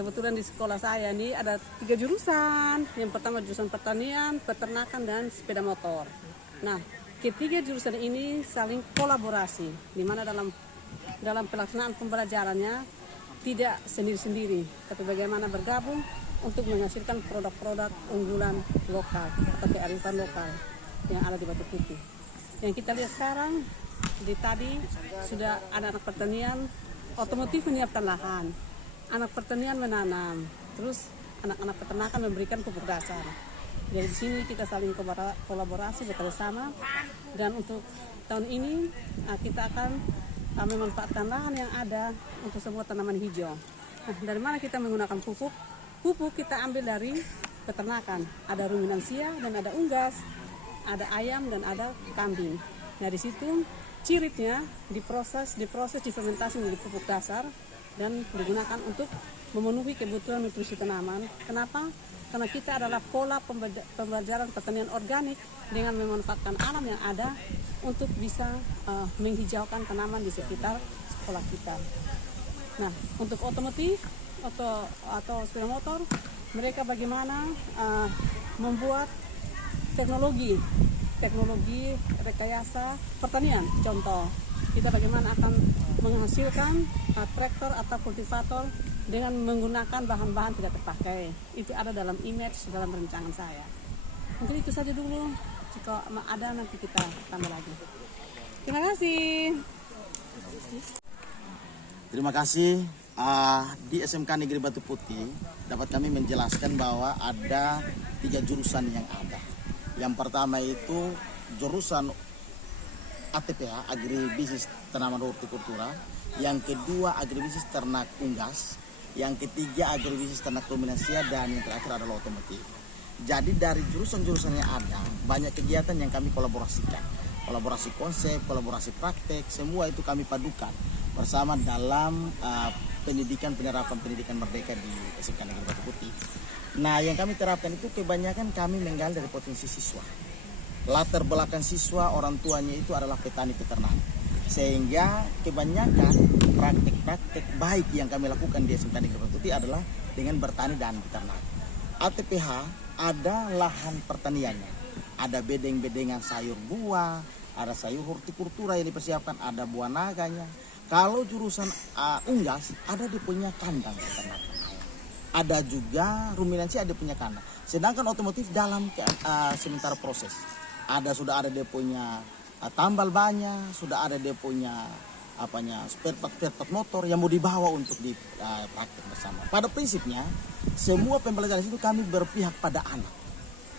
kebetulan di sekolah saya ini ada 3 jurusan. Yang pertama jurusan pertanian, peternakan, dan sepeda motor. Nah, ketiga jurusan ini saling kolaborasi, di mana dalam pelaksanaan pembelajarannya tidak sendiri-sendiri, tapi bagaimana bergabung untuk menghasilkan produk-produk unggulan lokal atau kearifan lokal yang ada di Batu Putih. Yang kita lihat sekarang, tadi sudah anak-anak pertanian otomotif menyiapkan lahan, anak pertanian menanam, terus anak-anak peternakan memberikan pupuk dasar. Jadi di sini kita saling kolaborasi bekerja sama, dan untuk tahun ini kita akan memanfaatkan lahan yang ada untuk sebuah tanaman hijau. Nah, dari mana kita menggunakan pupuk? Pupuk kita ambil dari peternakan, ada ruminansia dan ada unggas, ada ayam dan ada kambing. Nah, di situ ciritnya diproses, difermentasi menjadi pupuk dasar dan digunakan untuk memenuhi kebutuhan nutrisi tanaman. Kenapa? Karena kita adalah pola pembelajaran pertanian organik dengan memanfaatkan alam yang ada untuk bisa menghijaukan tanaman di sekitar sekolah kita. Nah, untuk otomotif atau sepeda motor, mereka bagaimana membuat teknologi rekayasa pertanian. Contoh, kita bagaimana akan menghasilkan traktor atau kultivator dengan menggunakan bahan-bahan tidak terpakai. Itu ada dalam image, dalam rancangan saya. Mungkin itu saja dulu. Jika ada nanti kita tambah lagi. Terima kasih. Terima kasih. Di SMK Negeri Batu Putih dapat kami menjelaskan bahwa ada 3 jurusan yang ada. Yang pertama itu jurusan ATPH, Agribisnis Tanaman Hortikultura. Yang kedua Agribisnis Ternak Unggas. Yang ketiga agribisnis ternak ruminansia, dan yang terakhir adalah otomotif. Jadi dari jurusan-jurusan yang ada, banyak kegiatan yang kami kolaborasikan. Kolaborasi konsep, kolaborasi praktek, semua itu kami padukan bersama dalam penerapan pendidikan merdeka di SMK Negeri Batu Putih. Nah, yang kami terapkan itu kebanyakan kami menggali dari potensi siswa. Latar belakang siswa, orang tuanya itu adalah petani peternak. Sehingga kebanyakan praktek-praktek baik yang kami lakukan di SMK Negeri Batu Putih adalah dengan bertani dan beternak. ATPH ada lahan pertaniannya, ada bedeng-bedengan sayur buah, ada sayur hortikultura yang dipersiapkan, ada buah naganya. Kalau jurusan unggas ada dia punya kandang peternakan. Ada juga ruminansi, ada punya kandang. Sedangkan otomotif dalam sementara proses. Sudah ada dia punya tambal banyak, sudah ada dia punya spare part motor yang mau dibawa untuk dipraktek bersama. Pada prinsipnya semua pembelajaran itu kami berpihak pada anak.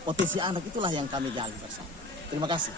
Potensi anak itulah yang kami gali bersama. Terima kasih.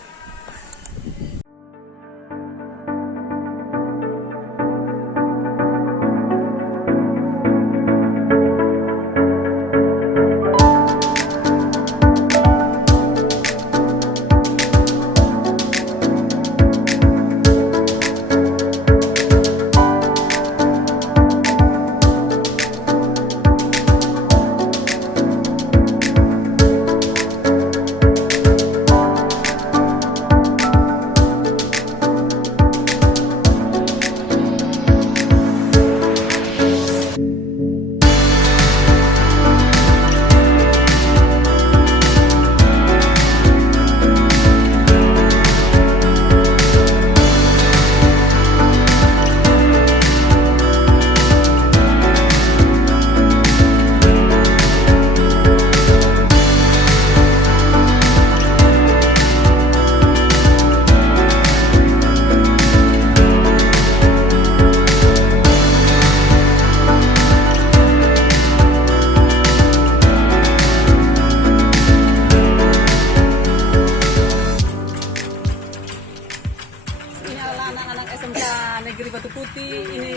Negeri Batu Putih, ini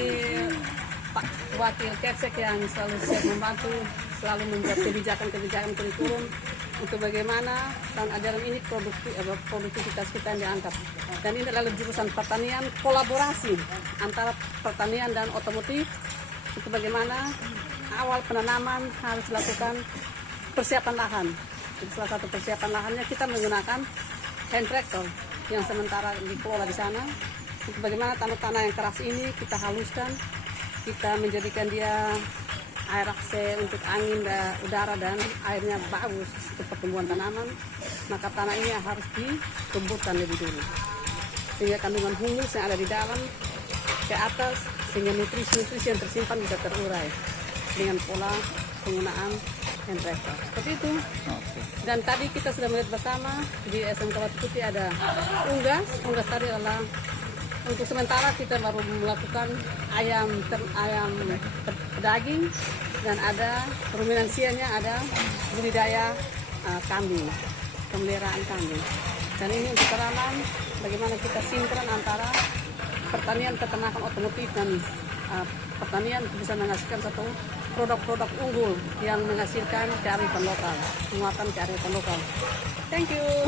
Pak Wakil Kepsek yang selalu siap membantu, selalu membuat kebijakan-kebijakan kurikulum untuk bagaimana tahun ajaran ini produktivitas kita yang diangkat. Dan ini adalah jurusan pertanian kolaborasi antara pertanian dan otomotif, untuk bagaimana awal penanaman harus dilakukan persiapan lahan. Jadi salah satu persiapan lahannya kita menggunakan hand tractor yang sementara dikelola di sana. Untuk bagaimana tanah-tanah yang keras ini kita haluskan, kita menjadikan dia air AC untuk angin dan udara dan airnya bagus untuk pertumbuhan tanaman, maka tanah ini harus ditumbuhkan lebih dulu sehingga kandungan humus yang ada di dalam ke atas, sehingga nutrisi-nutrisi yang tersimpan bisa terurai dengan pola penggunaan hand tractor. Seperti itu. Dan tadi kita sudah melihat bersama di SMK Batu Putih ada unggas. Unggas tadi adalah untuk sementara kita baru melakukan ayam pedaging, dan ada ruminansianya, ada budidaya kambing, pemeliharaan kambing. Dan ini untuk tanaman bagaimana kita sinkron antara pertanian peternakan otomotif dan pertanian bisa menghasilkan satu produk-produk unggul yang menghasilkan kearifan lokal, penguatan kearifan lokal. Thank you.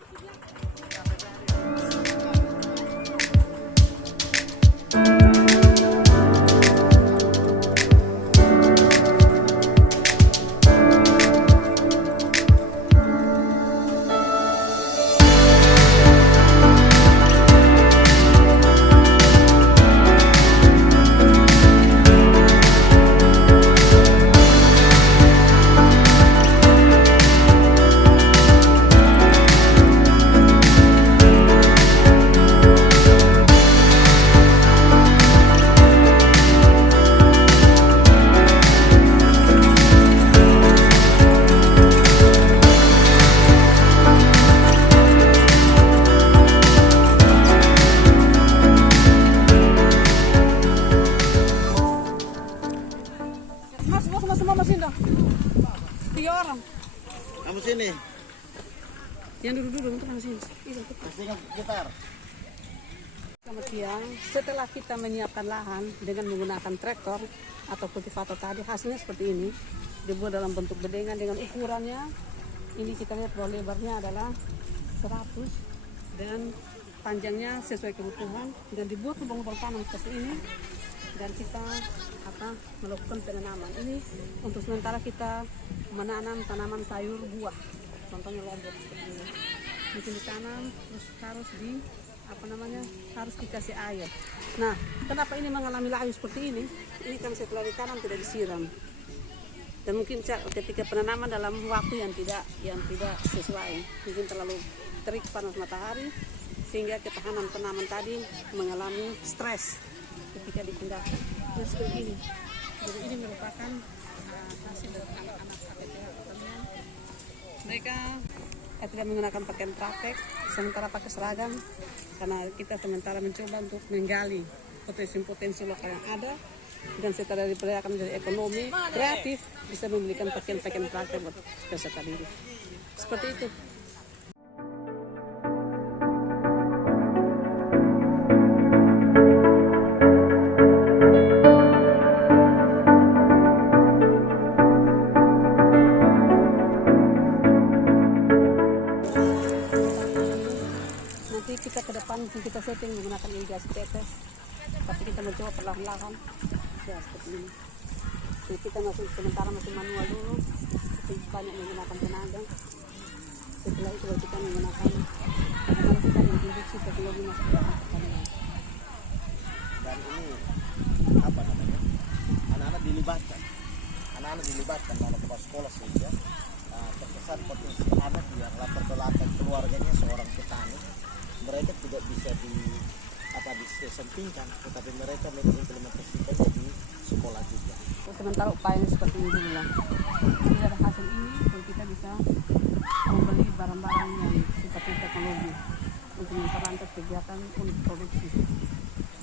Semua mesin dong. 3 orang. Kamu sini. Yang duduk-duduk untuk mesin. Pastikan gitar. Selamat siang. Setelah kita menyiapkan lahan dengan menggunakan traktor atau kultivator tadi, hasilnya seperti ini. Dibuat dalam bentuk bedengan dengan ukurannya. Ini kita lihat bahwa lebarnya adalah 100 dan panjangnya sesuai kebutuhan, dan dibuat lubang-lubang tanam seperti ini. Dan kita melakukan penanaman ini untuk sementara kita menanam tanaman sayur buah, contohnya lombok seperti ini. Mungkin ditanam terus harus dikasih air. Nah, kenapa ini mengalami layu seperti ini? Ini kan setelah ditanam tidak disiram, dan mungkin ketika penanaman dalam waktu yang tidak sesuai, mungkin terlalu terik panas matahari, sehingga ketahanan tanaman tadi mengalami stres ketika dipindahkan. Seperti ini. Jadi ini merupakan hasil dari anak-anak APTH pertanian. Mereka tidak menggunakan pakaian praktek, sementara pakai seragam, karena kita sementara mencoba untuk menggali potensi-potensi lokal yang ada, dan setelah diperdayakan menjadi ekonomi kreatif bisa memberikan pakaian-pakaian praktek buat peserta didik. Seperti itu. Kita ke depan kita setting menggunakan irigasi tetes, tapi kita mencoba perlahan-lahan ya seperti ini. Jadi kita sementara masih manual dulu, banyak menggunakan tenaga. Setelah itu kita menggunakan kita menginduksi teknologi masuk ke dalam pertanian. Dan ini anak-anak dilibatkan dalam kepala sekolah sehingga terkesan potensi anak yang latar belakang keluarganya seorang petani, mereka tidak bisa disampingkan, tetapi mereka mengimplementasikannya di sekolah juga. Sementara upaya seperti ini dulu lah. Jadi ada hasil ini, dan kita bisa membeli barang-barang yang sifatnya teknologi untuk memperlancar kegiatan unit produksi.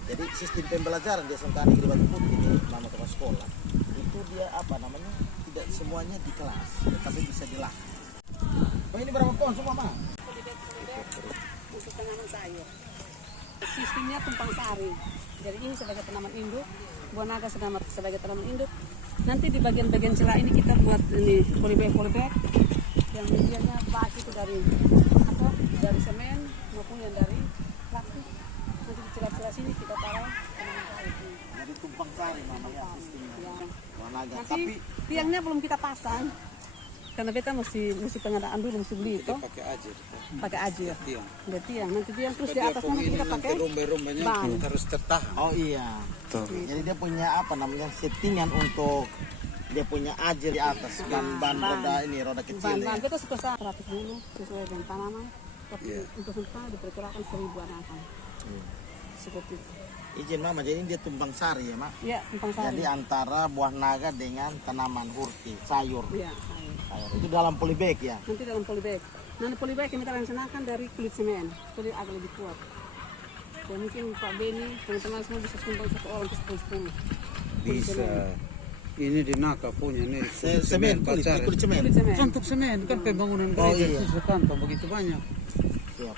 Jadi sistem pembelajaran di SMK Negeri Batu Putih ini, nama kepala sekolah, itu dia tidak semuanya di kelas, tetapi bisa di lahan. Oh, ini berapa pohon semua, Mak? Untuk tanaman sayur. Sistemnya tumpang sari. Jadi ini sebagai tanaman induk, buah naga sebagai tanaman induk. Nanti di bagian-bagian celah ini kita buat ini polybag yang medianya baik itu dari semen maupun yang dari plastik. Nanti di celah-celah sini kita taruh tanaman sayur. Jadi tumpang sari namanya sistemnya. Ya. Buah naga. Nanti Tapi tiangnya belum kita pasang. Karena beta mesti pengadaan dulu, mesti beli itu. Pakai ajir. Ada tiang. Nanti tiang terus di atas mana kita pakai ban. Harus tertahan. oh iya. Jadi dia punya settingan untuk dia punya aja di atas ban roda ini, roda kecil ya. Bahan kita suka ratus dulu sesuai dengan tanaman. Tapi untuk sementara diperkirakan 1000-an akan. Seperti itu. Izin Mama, jadi dia tumpang sari ya Mak? Iya, tumpang sari. Jadi antara buah naga dengan tanaman hurti, sayur. Iya, sayur. Itu dalam polybag ya? Nanti dalam polybag. Nah, polybag yang kita rencanakan dari kulit semen, kulit agak lebih kuat. Dan mungkin Pak Beni, teman-teman semua bisa sumbang 1 orang ke 10. Bisa. Ini di Naka punya nih. Semen, kulit pacar. semen. Kulit semen. Untuk semen kan pembangunan Oh, gereja iya. susah kantong begitu banyak. Siap.